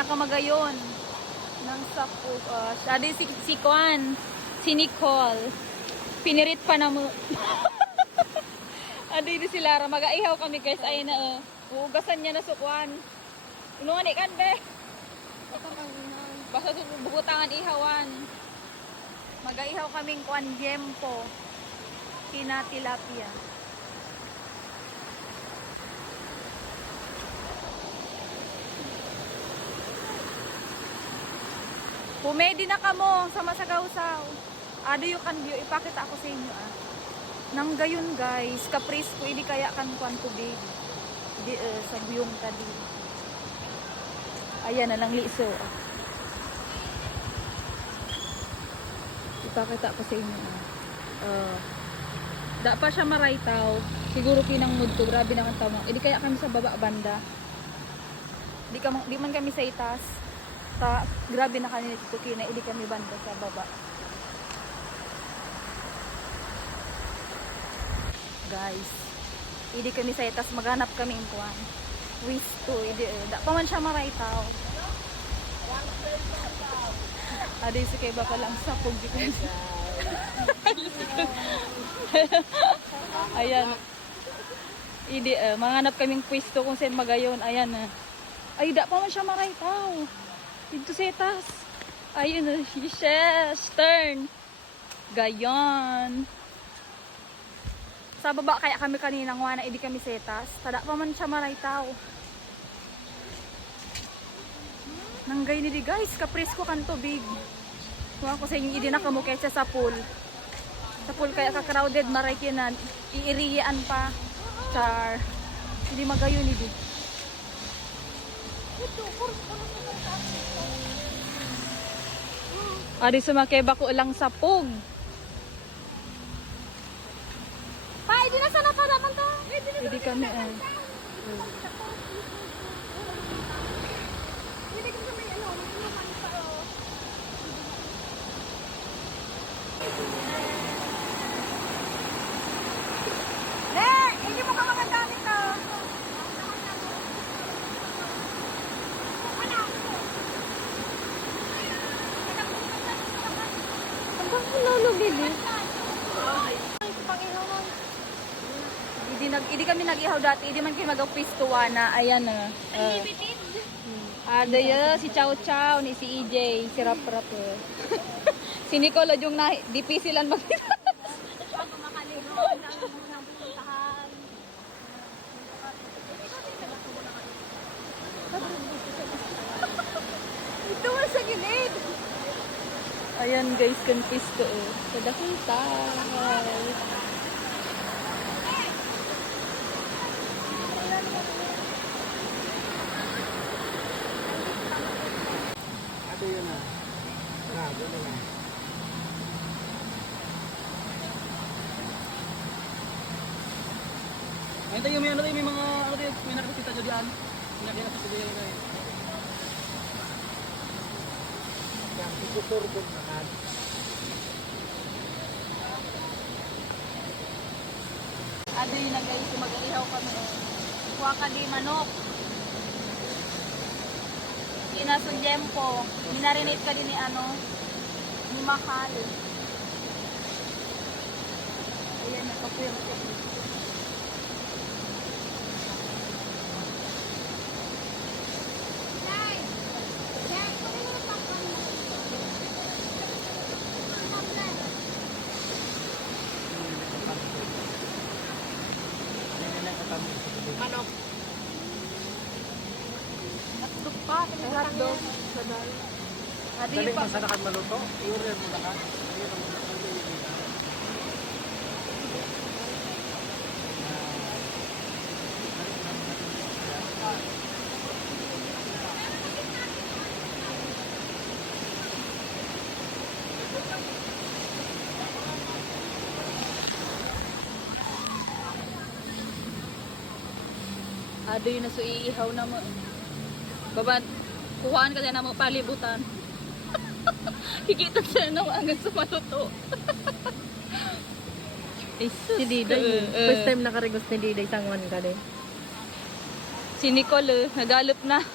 pinakamagayon ng sapo. Siya din si Kwan, si Nicole. Pinirit pa na mo. Adi di si Lara, mag-aihaw kami guys. Ayun na uugasan niya na sukwan. Unungan ikan be. Basta bubutangan ihawan. Mag-aihaw kaming Kwan Jempo. Tina tilapia. Pumedi na kamo sa Masagawsaw. Ado yung kanbyo, ipakita ako sa inyo Nang gayon guys, kapris ko, hindi kaya kan kuan tubig. Di sa buyong tadi. Ayan na lang liso. Ipakita ko sa inyo da pa siya maraytaw. Siguro kinang mudto, grabe naman tamo. Hindi kaya kami sa baba banda. Di man kami sa itas. Grabe na kanina dito kina, hindi kami banda sa baba. Guys, hindi kami sa itas, maghanap kami ng kuwan. Wisto, da pa man siya maraytaw. Aday si kay baka lang sapog di kasi. Ayan. Hindi, maghanap kaming pwesto kung saan magayon. Ayan ay, da pa man siya maraytaw. Dito setas. Ayun, yes, turn. Gayon. Sa baba kaya kami kanina nga hindi kami setas. Tada pa man siya maraytaw. Nanggay ni di guys, kapresko kan tubig. Kuha ko sa inyo, hindi na kamukha siya sa pool. Sa pool kaya ka-crowded, maray kinan. Iiriyaan pa. Char. Hindi magayon ni di. Ari sumakeba ko lang sa pog. Pa, hindi na sana pa naman to. Hindi kami Hindi ko kami naman pa hindi mo ka magagamit to. Lolo, baby. Hindi kami nag-ihaw dati. Hindi man kayo mag-pistuwa na. Ayan na. Unlimited? Ada si Chow Chow, ni si EJ, si Rap Rap. Si Nicole yung dipisilan mag Ako makaligo ng puntahan. Ito mo sa gilid. Ayan guys, confisto sa dakita. Ito yun doon na. Ayun tayo, may may nakakita dyan. May nakakita dyan na Yang ikutur doon na kan. Ado yun na guys, mag-ihaw kami. Kuha ka di manok. Inasundempo. Minarinate ka din ni ni Makal. Ayan, nagpapuyo ko. Manok. Hotdog pa, hotdog. Dali masarakan maluto. I-order mo na ka. Ado yun na so iihaw na mo. Babad, kuhaan ka na mo palibutan. Kikita siya na agad sa maluto. Si Diday, first time nakaregos ni Diday, sangwan ka din. Si Nicole, nagalop na.